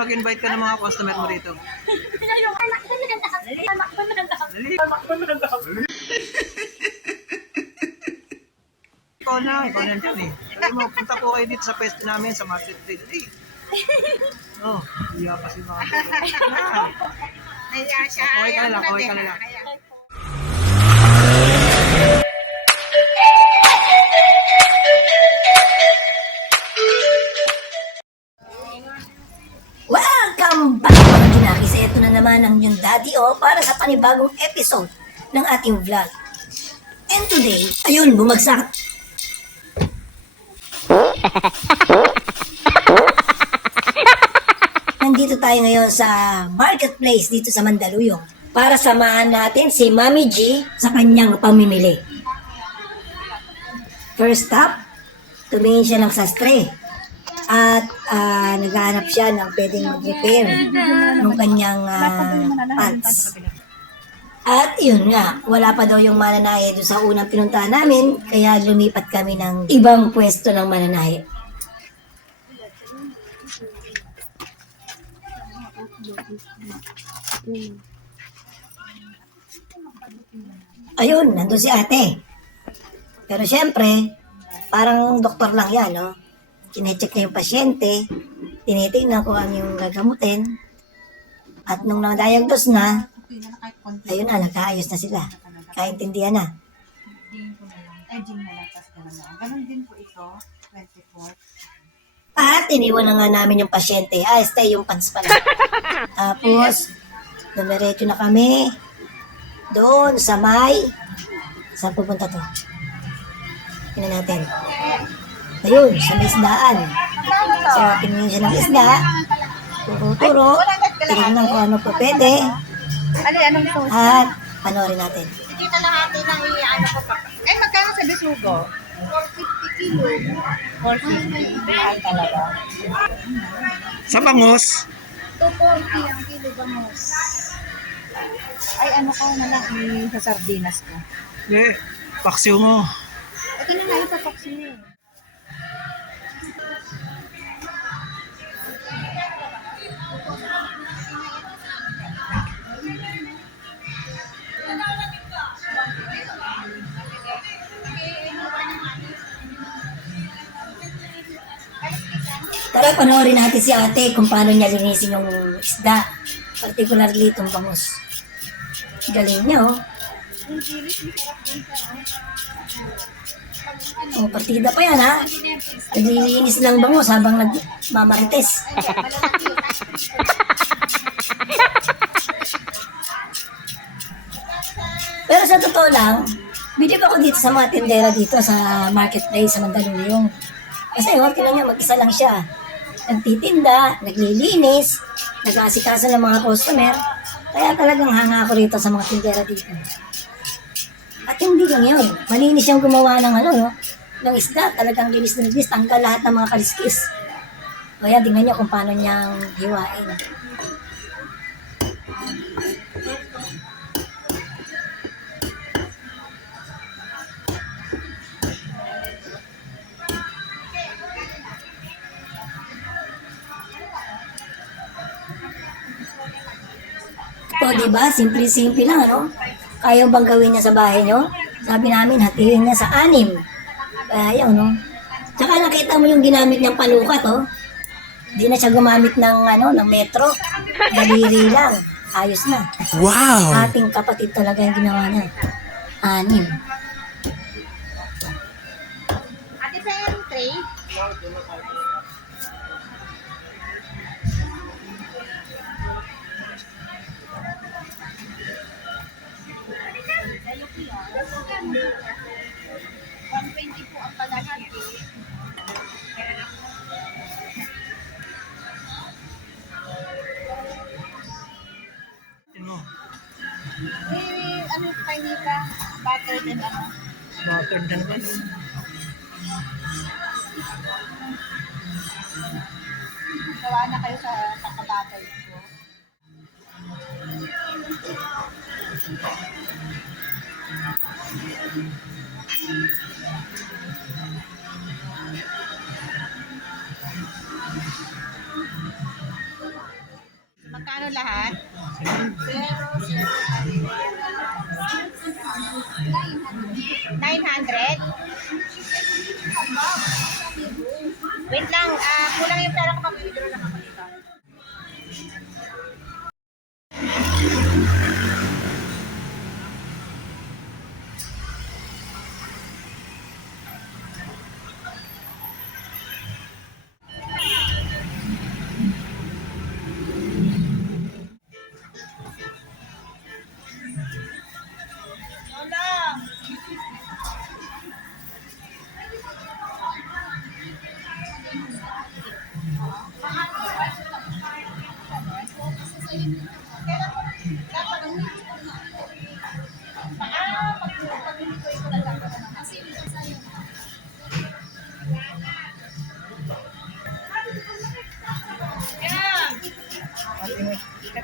mag-invite ka ng mga customer mo rito. Ikaw na nandiyan eh. Sabi mo, punta po kayo dito sa pwesto namin sa market day. Oh, iya pa si mga. Naya siya. Okay ka lang, okay ka lang. Welcome back mga ginakis. Ito na naman ang yung daddy para sa panibagong episode ng ating vlog. And today, ayun, bumagsak. Nandito tayo ngayon sa marketplace dito sa Mandaluyong para samahan natin si Mami G sa kanyang pamimili. First stop, tumingin siya ng sastre. At naghahanap siya ng pwedeng mag-repair ng kanyang pants. At yun nga, wala pa daw yung mananahe doon sa unang pinuntahan namin, kaya lumipat kami ng ibang pwesto ng mananahe. Ayun, nandun si ate. Pero syempre, parang doktor lang yan, no? Kine-check niya yung pasyente, tinitingnan ko ano yung gagamutin, at nung na-diagnose na, ayun na, nagkaayos na sila. Kaintindihan na. Ganun din po ito, 24. At iniwan na nga namin yung pasyente. Stay yung pants pala. Tapos, dumiretso na kami doon sa may, saan pupunta to? Tingnan natin. Ayun, sa may isdaan. So, pinili siya ng isda. Turo-turo. Tingnan ko ano po pwede. Anong sauce? At panoorin natin. Dito na natin ang i-ano ko pa. Eh, magkano sa bisugo? 450 kilo. 450. Mahal talaga. Sa bangus, 240 ang kilo bangus. Ay, ano ko na lang sa sardinas ko. paksiw mo. Ito na nga yung papaksi niyo. Tara, panoorin natin si ate kung paano niya linisin yung isda. Particularly itong bangus. Galing niya, oh. Oh, partida pa yan, ha? Naglilinis lang bangus habang nagmamarites. Pero sa totoo lang, bilib ako dito sa mga tindera dito sa marketplace sa Mandaluyong. Kasi tingnan niya, mag-isa lang siya. Nagtitinda, naglilinis, nag-aasikaso ng mga customer. Kaya talagang hanga ako rito sa mga tindera dito. At hindi lang yun. Malinis siyang gumawa ng ng isda. Talagang linis na linis. Tanggal lahat ng mga kaliskis. Kaya tingnan niyo kung paano niyang hiwain. O, diba? Simple-simple lang, ano? Kaya bang gawin niya sa bahay niyo? Sabi namin, hatiin niya sa 6. Kaya yun, no? Tsaka nakita mo yung ginamit niyang panukat, oh. Hindi na siya gumamit ng, ng metro. Daliri lang. Ayos na. Wow! Ating kapatid talaga yung ginawa niya. 6. Ate, sa yung tray? $120 po ang palagi. Ano kayo ka? Butter din ano? Buttered na naman. Gawa na kayo sa kabatter ko. 900? Wait lang, kulang yung pera ko, mag-withdraw lang ako dito.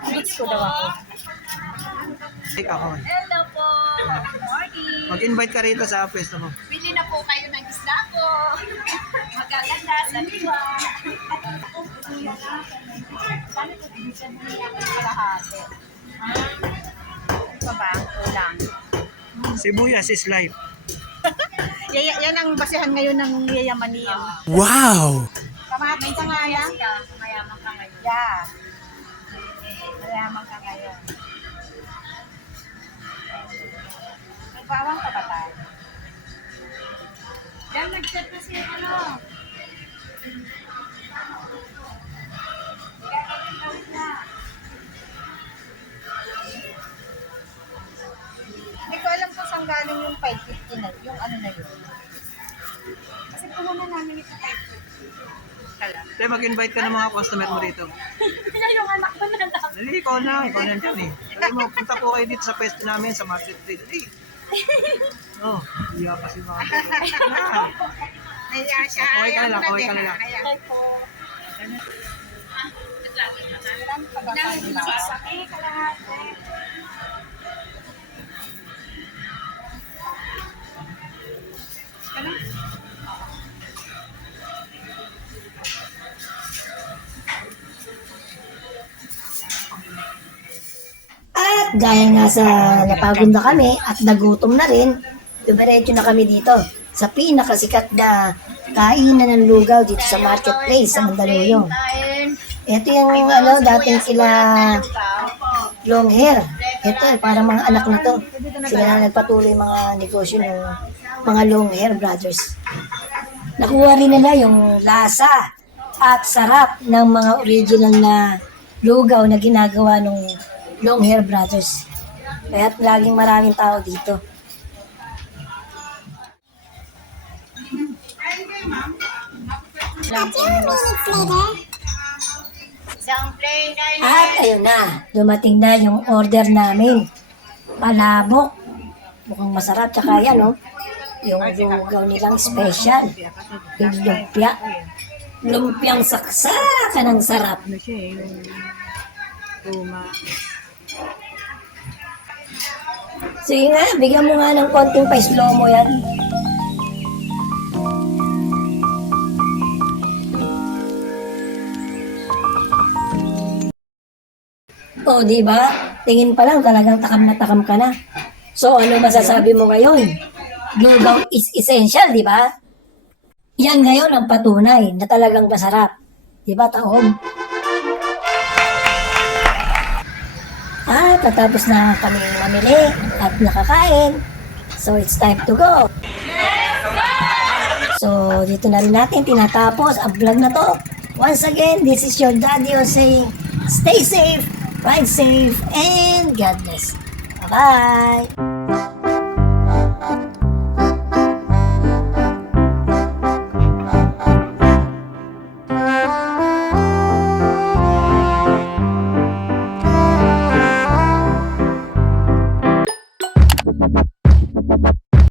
Beach ko daw ako. Take ako. Hello po! Morning! Mag-invite ka rito sa pwesto mo. Bili na po kayo ng isda ko. Magaganda sa liwa. Paano ito bibisan mo niya ako ng kalahati? Ano ba? Ulang. Sibuyas is life. Yan ang basihan ngayon ng yayamanin. Wow! Kamatis ka nga yan? Mayaman ka ngayon. Yeah. Mayaman ka ngayon. Nagbawang ka ba tayo? Yan, nag-chat na siya, ano? Hindi ko alam kung saan galing yung 550 na, yung ano na yun. Kasi puhunan namin ito 550. Kala. Kaya mag-invite ka ng mga customer mo rito. Yung anak ko na lang. Hindi, ikaw na dyan eh. Sabi mo, punta po kayo dito sa pwesto namin sa Market Street. Oh, iya pa si Mama. Naiya siya. Okay ka na lang, okay ka na lang. Ay po. Nasasakay ka lahat. At gaya nga sa napagod na kami at nagutom na rin, dumiretso na kami dito sa pinakasikat na kainan ng lugaw dito sa marketplace sa Mandaluyong. Ito yung dating kila long hair. Ito parang mga anak na to. Sila na nagpatuloy mga negosyo ng mga long hair brothers. Nakuha rin nila yung lasa at sarap ng mga original na lugaw na ginagawa ng long hair brothers. Kaya't laging maraming tao dito. Isang plain ay At ayun na, dumating na yung order namin. Palabok. Mukhang masarap. Tsaka yan, oh. Yung lugaw nilang special. Yung lumpia. Lumpiang saksakan ng sarap. Ano siya eh, yung tuma. Sige nga, bigyan mo nga ng konting pa-slow mo yan. O, di ba? Tingin pa lang talagang takam na takam ka na. So, ano masasabi mo ngayon? Lugaw is essential, di ba? Yan ngayon ang patunay na talagang masarap. Di ba, Taong? At tatapos na kami mamili at nakakain. So, it's time to go. So, dito na rin natin tinatapos ang vlog na to. Once again, this is your Daddy saying, stay safe, ride safe, and God bless. Bye-bye!